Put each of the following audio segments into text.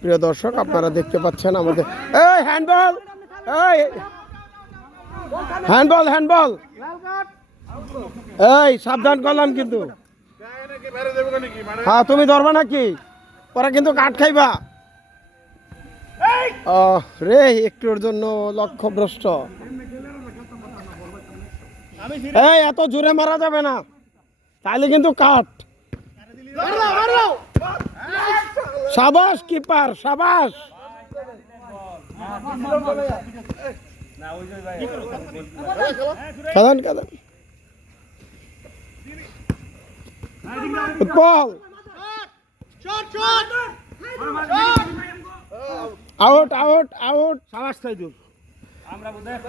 প্রিয় দর্শক, আপনারা দেখতে পাচ্ছেন আমাদের এই হ্যান্ডবল, এই হ্যান্ডবল, হ্যান্ডবল, এই সাবধান করলাম কিন্তু। হ্যাঁ, তুমি ধরবা নাকি? ওরা কিন্তু কাঠ খাইবা। রে, একটুর জন্য লক্ষ্যভ্রষ্ট। এই এত জোরে মারা যাবে না, তাইলে কিন্তু কাঠ। সাবাস কিপার, সাবাস। কাদান কাদান উৎপল, আউট আউট আউট। সাবাস সাইদুল। আমরা বোধহয়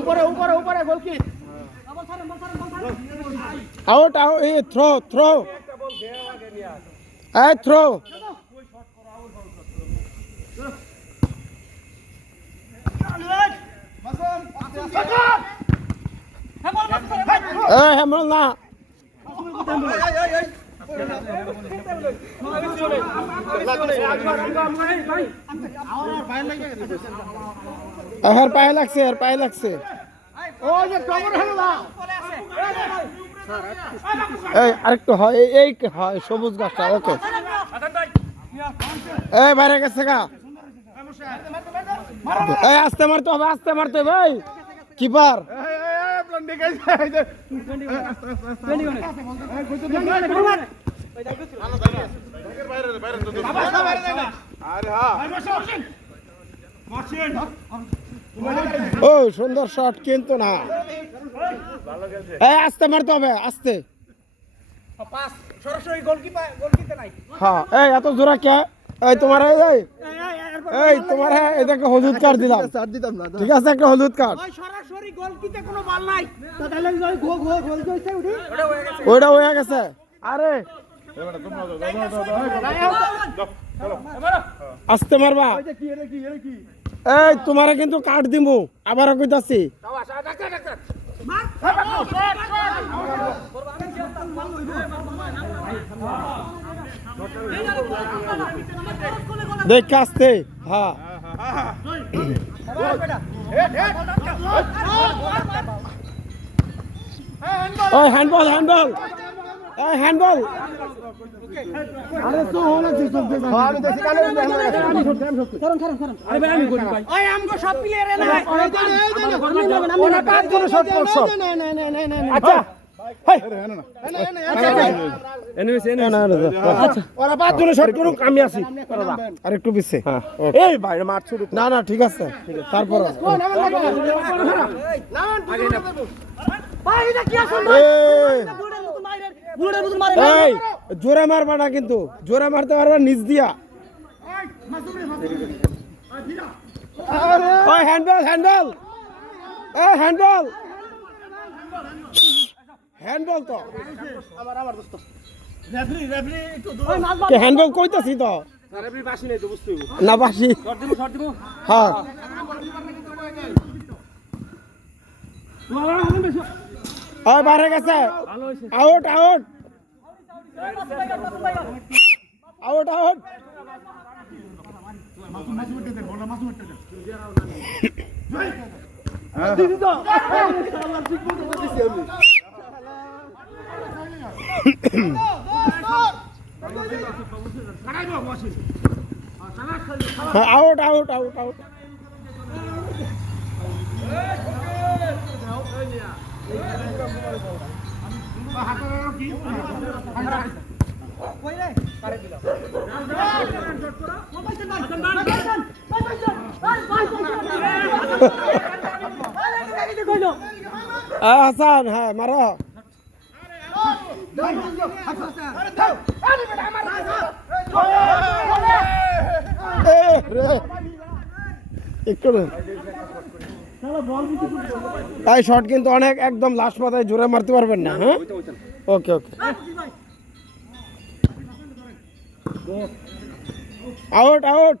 উপরে উপরে উপরে গোলকিপ। Out out. এই থ্রো থ্রো, এই থ্রো। এই হেমল না, আর পায়ে লাগছে, আর পায়ে লাগছে। এই আরেকটু হয়, এই হয় সবুজ গাছটা। ওকে, এই বাইরে গেছে গা। এই আস্তে মারতে হবে, আস্তে মারতে হবে। ভাই কিপার, ও সুন্দর শট কিন্তু না। এই আস্তে মারতে হবে, আস্তে। হ্যাঁ, এই এত জোরা কে? এই তোমার এই তোমার এদেরকে হলুদ কার্ড দিলাম, ঠিক আছে? একটা হলুদ কার্ড। ওইটা হয়ে গেছে। আরে আস্তে মারবা। এই তোমারে কিন্তু কার্ড দিমু, আবারও কইতাছি। দেখ আসতে। হ্যাঁ, ওই হ্যান্ডবল, হ্যান্ডবল, এই হ্যান্ডবল। আরে তো হলো কি চলতে যায়? আমি দেখি কানে করুন করুন করুন। আরে ভাই আমি করি ভাই। ওই আমগো সব প্লেয়ারে না। ওরা পাঁচ জন শট করছে। না না না না না। আচ্ছা হাই আচ্ছা, ওরা পাঁচ জন শট করুক, আমি আছি। আর একটু পিছে। এই ভাই মার শুরু। না না ঠিক আছে, তারপর এই জোরে মারবা না কিন্তু, জোরে মারতে পারবা নিচ দিয়া। ওই হ্যান্ডবল, হ্যান্ডবল, এই হ্যান্ডবল, হ্যান্ডবল তো আমার আমার দোস্ত। রেফারি রেফারি একটু দূরে হ্যান্ডবল কইতাছি তো। রেফারি বাসি নাই তো, বুঝতে হইব না। বাসি শট দিব, শট দিব। হ্যাঁ, ওই বাইরে গেছে। Out out out out. Out out out out. Hasan, হ্যাঁ মারো। একটু এই শট কিন্তু অনেক, একদম লাস্ট মাথায় জোরে মারতে পারবেন না। হ্যাঁ, ওকে ওকে। Out out.